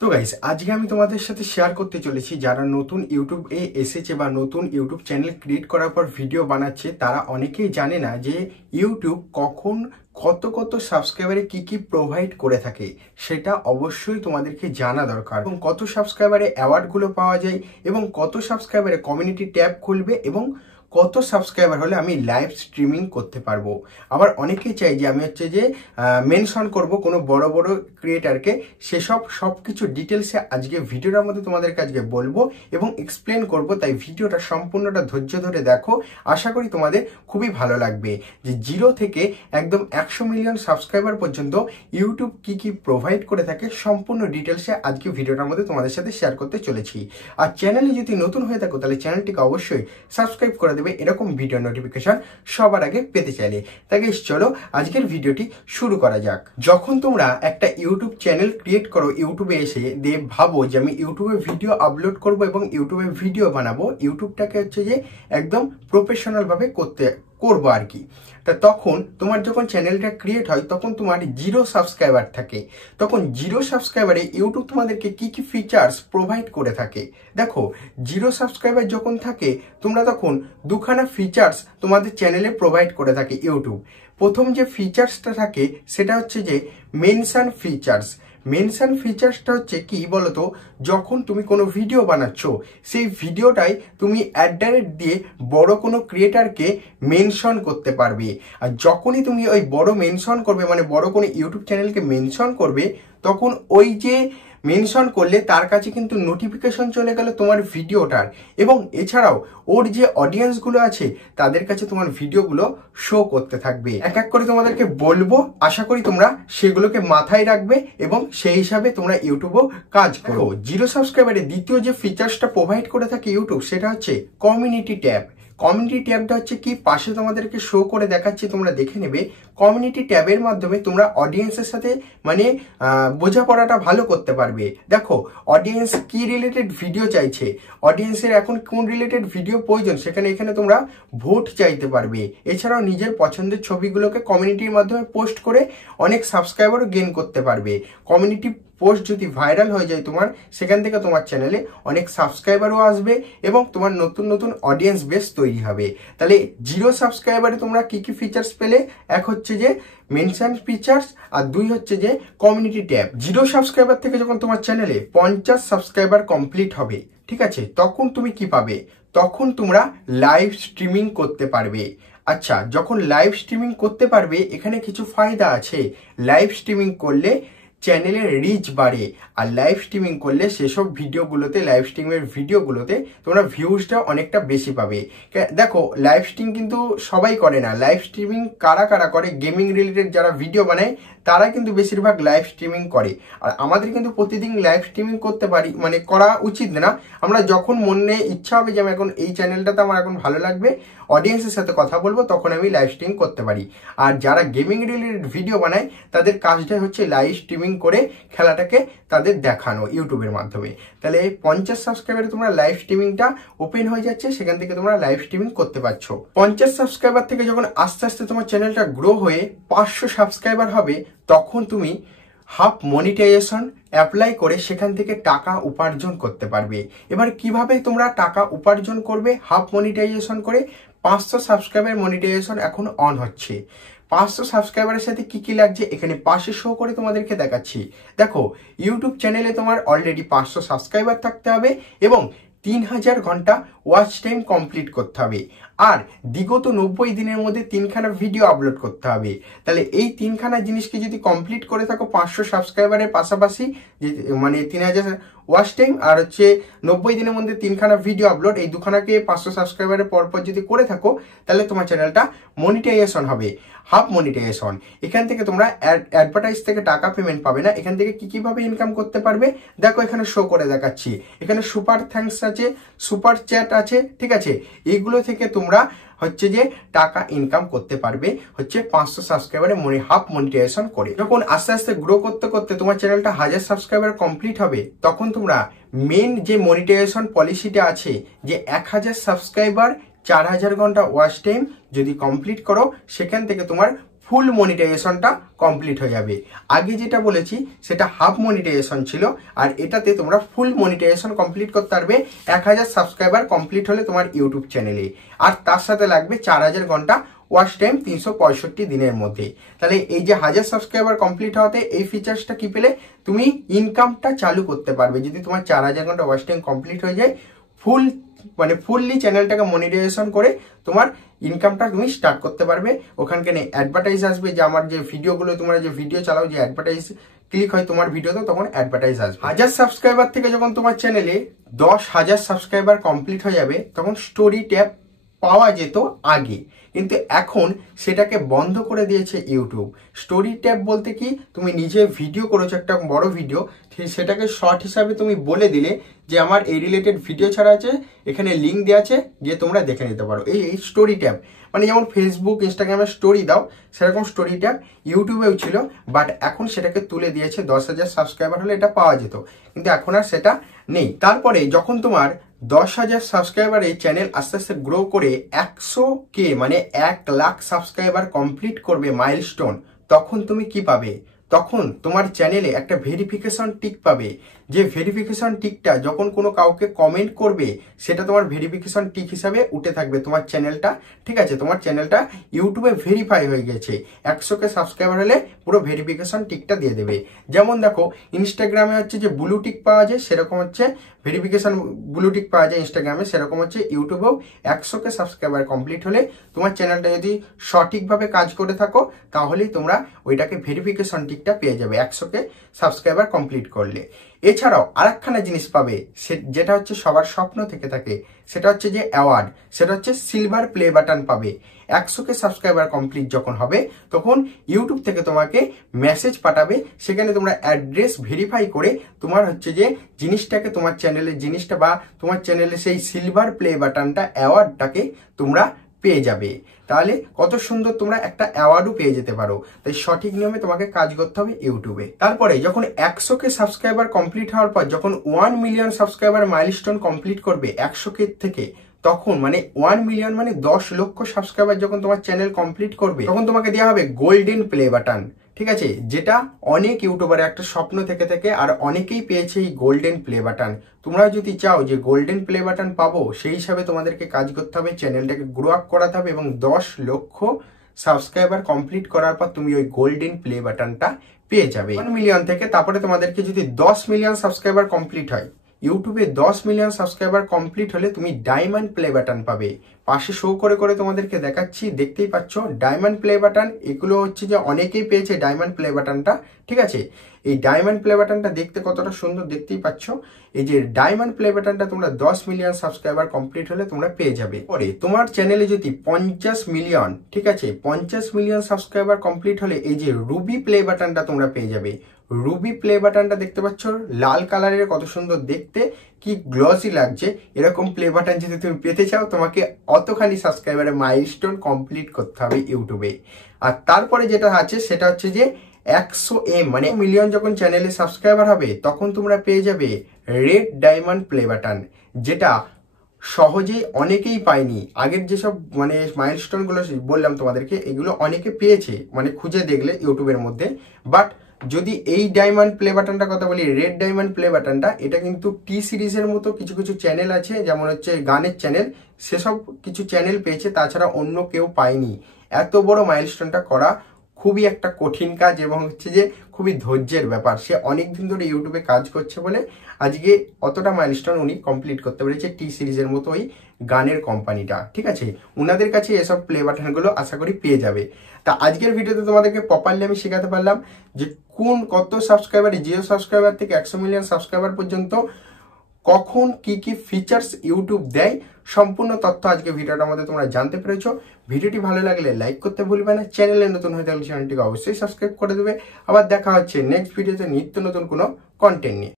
তো গাইস আজকে আমি তোমাদের সাথে শেয়ার করতে চলেছি যারা নতুন ইউটিউবে এসেছে বা নতুন ইউটিউব চ্যানেল ক্রিয়েট করার পর ভিডিও বানাচ্ছে তারা অনেকেই জানে না যে ইউটিউব কখন কত কত সাবস্ক্রাইবারে কি প্রোভাইড করে থাকে। সেটা অবশ্যই তোমাদেরকে জানা দরকার এবং কত সাবস্ক্রাইবারে অ্যাওয়ার্ডগুলো পাওয়া যায় এবং কত সাবস্ক্রাইবারে কমিউনিটি ট্যাব খুলবে এবং কত সাবস্ক্রাইবার হলে আমি লাইভ স্ট্রিমিং করতে পারবো। আবার অনেকেই চাই যে আমি মেনশন করব কোনো বড় বড় ক্রিয়েটারকে, সব কিছু ডিটেলসে আজকে ভিডিওটার মধ্যে তোমাদেরকে আজকে বলবো এবং এক্সপ্লেন করব। তাই ভিডিওটা সম্পূর্ণটা ধৈর্য ধরে দেখো, আশা করি তোমাদের খুবই ভালো লাগবে যে 0 থেকে একদম 100 মিলিয়ন সাবস্ক্রাইবার পর্যন্ত ইউটিউব কি প্রোভাইড করে থাকে সম্পূর্ণ ডিটেলসে আজকে ভিডিওটার মধ্যে তোমাদের সাথে শেয়ার করতে চলেছি। আর চ্যানেলে যদি নতুন হয়ে থাকো তাহলে চ্যানেলটিকে অবশ্যই সাবস্ক্রাইব করে দেবে এরকম ভিডিও নোটিফিকেশন সবার আগে পেতে চাইলে। তাই গাইস চলো আজকের ভিডিওটি শুরু করা যাক। যখন তোমরা একটা ইউটিউব চ্যানেল ক্রিয়েট করো, ইউটিউবে এসে ভাবো যে আমি ইউটিউবে ভিডিও আপলোড করব এবং ইউটিউবে ভিডিও বানাবো, ইউটিউবটাকে একদম প্রফেশনাল ভাবে করবো আর কি। তা তখন তোমার যখন চ্যানেলটা ক্রিয়েট হয় তখন তোমার 0 সাবস্ক্রাইবার থাকে। তখন 0 সাবস্ক্রাইবারে ইউটিউব তোমাদেরকে কি ফিচার্স প্রোভাইড করে থাকে। দেখো 0 সাবস্ক্রাইবার যখন থাকে তোমরা তখন দুখানা ফিচার্স তোমাদের চ্যানেলে প্রোভাইড করে থাকে ইউটিউব। প্রথম যে ফিচার্সটা থাকে সেটা হচ্ছে যে মেনশন ফিচার্স। মেনশন ফিচার্সটা হচ্ছে কি বলতো, যখন তুমি কোনো ভিডিও বানাচ্ছ সেই ভিডিওটাই তুমি @ দিয়ে বড় কোনো ক্রিয়েটারকে মেনশন করতে পারবে। আর যখনই তুমি ওই বড় মেনশন করবে, মানে বড় কোনো ইউটিউব চ্যানেলকে মেনশন করবে, তখন ওই যে মেনশন করলে তার কাছে কিন্তু নোটিফিকেশন চলে গেল তোমার ভিডিওটার, এবং এছাড়াও ওর যে অডিয়েন্সগুলো আছে তাদের কাছে তোমার ভিডিওগুলো শো করতে থাকবে। এক এক করে তোমাদেরকে বলবো, আশা করি তোমরা সেগুলোকে মাথায় রাখবে এবং সেই হিসাবে তোমরা ইউটিউবও কাজ করো। 0 সাবস্ক্রাইবারে দ্বিতীয় যে ফিচার্সটা প্রোভাইড করে থাকে ইউটিউব সেটা হচ্ছে কমিউনিটি ট্যাব। কমিউনিটি ট্যাবটা হচ্ছে কি, পাশে তোমাদেরকে শো করে দেখাচ্ছি, তোমরা দেখে নেবে। কমিউনিটি ট্যাবের মাধ্যমে তোমরা অডিয়েন্সের সাথে বোঝাপড়াটা ভালো করতে পারবে। দেখো অডিয়েন্স কি রিলেটেড ভিডিও চাইছে, অডিয়েন্সের এখন কোন রিলেটেড ভিডিও প্রয়োজন, এখানে তোমরা ভোট চাইতে পারবে। এছাড়াও নিজের পছন্দের ছবিগুলোকে কমিউনিটির মাধ্যমে পোস্ট করে অনেক সাবস্ক্রাইবারও গেইন করতে পারবে। কমিউনিটি পোস্ট যদি ভাইরাল হয়ে যায় তোমার, সেখান থেকে তোমার চ্যানেলে অনেক সাবস্ক্রাইবারও আসবে এবং তোমার নতুন নতুন অডিয়েন্স বেস তৈরি হবে। তাহলে 0 সাবস্ক্রাইবারে তোমরা কি ফিচার্স পেলে, এক হচ্ছে যে মেনশন ফিচার্স, আর 2 হচ্ছে যে কমিউনিটি ট্যাব। 0 সাবস্ক্রাইবার থেকে যখন তোমার চ্যানেলে 50 সাবস্ক্রাইবার কমপ্লিট হবে, ঠিক আছে, তখন তুমি কি পাবে, তখন তোমরা লাইভ স্ট্রিমিং করতে পারবে। আচ্ছা, যখন লাইভ স্ট্রিমিং করতে পারবে এখানে কিছু ফায়দা আছে। লাইভ স্ট্রিমিং করলে চ্যানেলের রিচ বাড়ে, আর লাইভ স্ট্রিমিং করলে সেসব ভিডিওগুলোতে, লাইভ স্ট্রিমের ভিডিওগুলোতে তোমরা ভিউজটা অনেকটা বেশি পাবে। দেখো লাইভ স্ট্রিম কিন্তু সবাই করে না। লাইভ স্ট্রিমিং কারা করে, গেমিং রিলেটেড যারা ভিডিও বানায় তারা কিন্তু বেশিরভাগ লাইভ স্ট্রিমিং করে। আর আমাদের কিন্তু প্রতিদিন লাইভ স্ট্রিমিং করতে পারি, করা উচিত না। আমরা যখন মনে ইচ্ছা হবে যে আমি এখন এই চ্যানেলটাতে আমার এখন ভালো লাগবে, অডিয়েন্সের সাথে কথা বলবো, তখন আমি লাইভ স্ট্রিম করতে পারি। আর যারা গেমিং রিলেটেড ভিডিও বানায় তাদের কাজটাই হচ্ছে লাইভ স্ট্রিমিং করে খেলাটাকে তাদের দেখানো ইউটিউবের মাধ্যমে। তাহলে 50 সাবস্ক্রাইবারে তোমরা লাইভ স্ট্রিমিংটা ওপেন হয়ে যাচ্ছে, সেখান থেকে তোমরা লাইভ স্ট্রিমিং করতে পারছো। 50 সাবস্ক্রাইবার থেকে যখন আস্তে আস্তে তোমার চ্যানেলটা গ্রো হয়ে 500 সাবস্ক্রাইবার হবে, তখন তুমি হাফ মনিটাইজেশন অ্যাপ্লাই করে সেখান থেকে টাকা উপার্জন করতে পারবে। এবার কিভাবে তোমরা টাকা উপার্জন করবে হাফ মনিটাইজেশন করে? 500 সাবস্ক্রাইবার মনিটাইজেশন এখন অন হচ্ছে। 500 সাবস্ক্রাইবারের সাথে কি লাগছে এখানে পাশে শো করে তোমাদেরকে দেখাচ্ছি। দেখো ইউটিউব চ্যানেলে তোমার অলরেডি 500 সাবস্ক্রাইবার থাকতে হবে এবং 3000 ঘন্টা ওয়াচ টাইম কমপ্লিট করতে হবে, আর বিগত 90 দিনের মধ্যে 3খানা ভিডিও আপলোড করতে হবে। তাহলে এই 3খানা জিনিসকে যদি কমপ্লিট করে থাকো 500 সাবস্ক্রাইবারের পাশাপাশি, 3000 ওয়াচ টাইম আর 90 দিনের মধ্যে 3খানা ভিডিও আপলোড, এই দুখানাকে 500 সাবস্ক্রাইবারের পরপর যদি করে থাকো, তাহলে তোমার চ্যানেলটা মনিটাইজেশন হবে, হাফ মনিটাইজেশন। এখান থেকে তোমরা অ্যাডভার্টাইজ থেকে টাকা পেমেন্ট পাবে না। এখান থেকে কিভাবে ইনকাম করতে পারবে দেখো, এখানে শো করে দেখাচ্ছি। এখানে সুপার থ্যাঙ্কস আছে, সুপার চ্যাট আছে, ঠিক আছে। এইগুলো থেকে তোমরা টাকা ইনকাম করতে পারবে 500 সাবস্ক্রাইবারে হাফ মনিটাইজেশন করে। যখন আস্তে আস্তে গ্রো করতে করতে তোমার চ্যানেলটা 1000 সাবস্ক্রাইবার কমপ্লিট হবে, তখন তোমরা মেন যে মনিটাইজেশন পলিসিটা আছে, যে 1000 সাবস্ক্রাইবার 4000 ঘন্টা ওয়াচ টাইম যদি কমপ্লিট করো, সেখান থেকে তোমার ফুল মনিটাইজেশনটা কমপ্লিট হয়ে যাবে। আগে যেটা বলেছি সেটা হাফ মনিটাইজেশন ছিল, আর এটাতে তোমরা ফুল মনিটাইজেশন কমপ্লিট করতে পারবে 1000 সাবস্ক্রাইবার কমপ্লিট হলে তোমার ইউটিউব চ্যানেলে। আর তার সাথে লাগবে 4000 ঘন্টা ওয়াচ টাইম 365 দিনের মধ্যে। তাহলে এই যে 1000 সাবস্ক্রাইবার কমপ্লিট হওয়াতে এই ফিচার্সটা কি পেলে, তুমি ইনকামটা চালু করতে পারবে। যদি তোমার 4000 ঘন্টা ওয়াচ টাইম কমপ্লিট হয়ে যায়, ফুললি চ্যানেলটাকে মনিটাইজেশন করে তোমার ইনকামটা তুমি স্টার্ট করতে পারবে। ওখানকার অ্যাডভার্টাইজ আসবে, যে আমার যে ভিডিওগুলো, তোমরা যে ভিডিও চালাও, যে অ্যাডভার্টাইজ ক্লিক হয় তোমার ভিডিওতে, তখন অ্যাডভার্টাইজ আসবে। 1000 সাবস্ক্রাইবার থেকে যখন তোমার চ্যানেলে 10,000 সাবস্ক্রাইবার কমপ্লিট হয়ে যাবে, তখন স্টোরি ট্যাব পাওয়া যেত আগে, কিন্তু এখন সেটাকে বন্ধ করে দিয়েছে ইউটিউব। স্টোরি ট্যাব বলতে কি, তুমি নিজে ভিডিও করেছো একটা বড় ভিডিও, সেটাকে শর্ট হিসাবে তুমি বলে দিলে যে আমার এই রিলেটেড ভিডিও ছাড়া আছে, এখানে লিঙ্ক দেওয়া আছে, গিয়ে তোমরা দেখে নিতে পারো। এই স্টোরি ট্যাব মানে যেমন ফেসবুক ইনস্টাগ্রামে স্টোরি দাও, সেরকম স্টোরি ট্যাব ইউটিউবেও ছিল, বাট এখন সেটাকে তুলে দিয়েছে। 10,000 সাবস্ক্রাইবার হলে এটা পাওয়া যেত, কিন্তু এখন আর সেটা নেই। তারপরে যখন তোমার 10,000 সাবস্ক্রাইবারে চ্যানেল আস্তে আস্তে গ্রো করে 100K মানে 1 লাখ সাবস্ক্রাইবার কমপ্লিট করবে মাইলস্টোন, তখন তুমি কি পাবে? তখন তোমার চ্যানেলে একটা ভেরিফিকেশন টিক পাবে, যে ভেরিফিকেশন টিকটা যখন কোনো কাউকে কমেন্ট করবে, সেটা তোমার ভেরিফিকেশন টিক হিসাবে উঠে থাকবে তোমার চ্যানেলটা। ঠিক আছে, তোমার চ্যানেলটা ইউটিউবে ভেরিফাই হয়ে গেছে। 100K সাবস্ক্রাইবার হলে পুরো ভেরিফিকেশন টিকটা দিয়ে দেবে। যেমন দেখো ইনস্টাগ্রামে হচ্ছে যে ব্লু টিক পাওয়া যায়, সেরকম হচ্ছে ভেরিফিকেশন ব্লু টিক পাওয়া যায় ইনস্টাগ্রামে, সেরকম হচ্ছে ইউটিউবেও 100K সাবস্ক্রাইবার কমপ্লিট হলে তোমার চ্যানেলটা যদি সঠিকভাবে কাজ করে থাকো, তাহলেই তোমরা ওইটাকে ভেরিফিকেশন টিকটা পেয়ে যাবে 100K সাবস্ক্রাইবার কমপ্লিট করলে। এছাড়াও আরেকখানা জিনিস পাবে, যেটা হচ্ছে সবার স্বপ্ন থেকে থাকে, সেটা হচ্ছে যে অ্যাওয়ার্ড, সেটা হচ্ছে সিলভার প্লে বাটন পাবে। 100K সাবস্ক্রাইবার কমপ্লিট যখন হবে, তখন ইউটিউব থেকে তোমাকে মেসেজ পাঠাবে, সেখানে তোমরা অ্যাড্রেস ভেরিফাই করে তোমার হচ্ছে যে জিনিসটাকে, তোমার চ্যানেলের জিনিসটা বা তোমার চ্যানেলে সেই সিলভার প্লে বাটনটা, অ্যাওয়ার্ডটাকে তোমরা পেয়ে যাবে। তাহলে কত সুন্দর তোমরা একটা অ্যাওয়ার্ডও পেয়ে যেতে পারো। তাই সঠিক নিয়মে তোমাকে কাজ করতে হবে ইউটিউবে। তারপরে যখন 100K সাবস্ক্রাইবার কমপ্লিট হওয়ার পর, যখন 1 মিলিয়ন সাবস্ক্রাইবার মাইলস্টোন কমপ্লিট করবে 100K থেকে, তখন মানে 1 মিলিয়ন মানে 10 লক্ষ সাবস্ক্রাইবার যখন তোমার চ্যানেল কমপ্লিট করবে, তখন তোমাকে দেওয়া হবে গোল্ডেন প্লে বাটন। ঠিক আছে, যেটা অনেক ইউটিউবারের একটা স্বপ্ন থেকে থাকে, আর অনেকেই পেয়েছে এই গোল্ডেন প্লে বাটন। তোমরা যদি চাও যে গোল্ডেন প্লে বাটন পাবো, সেই হিসাবে তোমাদেরকে কাজ করতে হবে, চ্যানেলটাকে গ্রো আপ করাতে হবে, এবং 10 লক্ষ সাবস্ক্রাইবার কমপ্লিট করার পর তুমি ওই গোল্ডেন প্লে বাটনটা পেয়ে যাবে 1 মিলিয়ন থেকে। তারপরে তোমাদেরকে যদি 10 মিলিয়ন সাবস্ক্রাইবার কমপ্লিট হয়, ইউটিউবে 10 মিলিয়ন সাবস্ক্রাইবার কমপ্লিট হলে তুমি ডায়মন্ড প্লে বাটন পাবে। পাশে শো করে করে তোমাদেরকে দেখাচ্ছি, দেখতেই পাচ্ছ ডায়মন্ড প্লে বাটন। এগুলো হচ্ছে যে অনেকেই পেয়েছে ডায়মন্ড প্লে বাটনটা। ঠিক আছে, এই ডায়মন্ড প্লে বাটনটা দেখতে কতটা সুন্দর, দেখতেই পাচ্ছ। এই যে ডায়মন্ড প্লে বাটনটা তোমরা 10 মিলিয়ন সাবস্ক্রাইবার কমপ্লিট হলে তোমরা পেয়ে যাবে। পরে তোমার চ্যানেলে যদি 50 মিলিয়ন, ঠিক আছে, 50 মিলিয়ন সাবস্ক্রাইবার কমপ্লিট হলে এই যে রুবি প্লে বাটনটা তোমরা পেয়ে যাবে। রুবি প্লে বাটনটা দেখতে পাচ্ছ, লাল কালারের, কত সুন্দর দেখতে, কি গ্লসি লাগছে। এরকম প্লে বাটন যদি তুমি পেতে চাও, তোমাকে অতখানি সাবস্ক্রাইবারের মাইলস্টোন কমপ্লিট করতে হবে ইউটিউবে। আর তারপরে যেটা আছে সেটা হচ্ছে যে 100M মানে মিলিয়ন যখন চ্যানেলে সাবস্ক্রাইবার হবে, তখন তোমরা পেয়ে যাবে রেড ডায়মন্ড প্লে বাটন, যেটা সহজেই অনেকেই পায়নি। আগের যেসব মানে মাইলস্টোন গুলো বললাম তোমাদেরকে, এগুলো অনেকে পেয়েছে মানে খুঁজে দেখলে ইউটিউবের মধ্যে। বাট যদি এই ডায়মন্ড প্লে বাটনটা কথা বলি, রেড ডায়মন্ড প্লে বাটনটা, এটা কিন্তু টি সিরিজের মতো কিছু কিছু চ্যানেল আছে, যেমন হচ্ছে গানের চ্যানেল, সেসব কিছু চ্যানেল পেয়েছে, তাছাড়া অন্য কেউ পায়নি। এত বড় মাইলস্টোনটা করা খুবই একটা কঠিন কাজ, এবং হচ্ছে যে খুবই ধৈর্যের ব্যাপার। সে অনেকদিন ধরে ইউটিউবে কাজ করছে বলে আজকে অতটা মাইলস্টোন উনি কমপ্লিট করতে পেরেছে, টি সিরিজের মতো ওই গানের কোম্পানিটা। ঠিক আছে, ওনাদের কাছে এসব প্লে বাটনগুলো আশা করি পেয়ে যাবে। তা আজকের ভিডিওতে তোমাদেরকে প্রপারলি আমি শেখাতে পারলাম যে কত সাবস্ক্রাইবার, 0 সাবস্ক্রাইবার থেকে 100 মিলিয়ন সাবস্ক্রাইবার পর্যন্ত কখন কি কি ফিচার্স ইউটিউব দেয়, সম্পূর্ণ তথ্য আজকে ভিডিওটার মধ্যে তোমরা জানতে পেরেছো। ভিডিওটি ভালো লাগলে লাইক করতে ভুলবে না, চ্যানেলে নতুন হয়ে থাকলে চ্যানেলটিকে অবশ্যই সাবস্ক্রাইব করে দেবে। আবার দেখা হচ্ছে নেক্সট ভিডিওতে নিত্য নতুন কোনো কন্টেন্ট নিয়ে।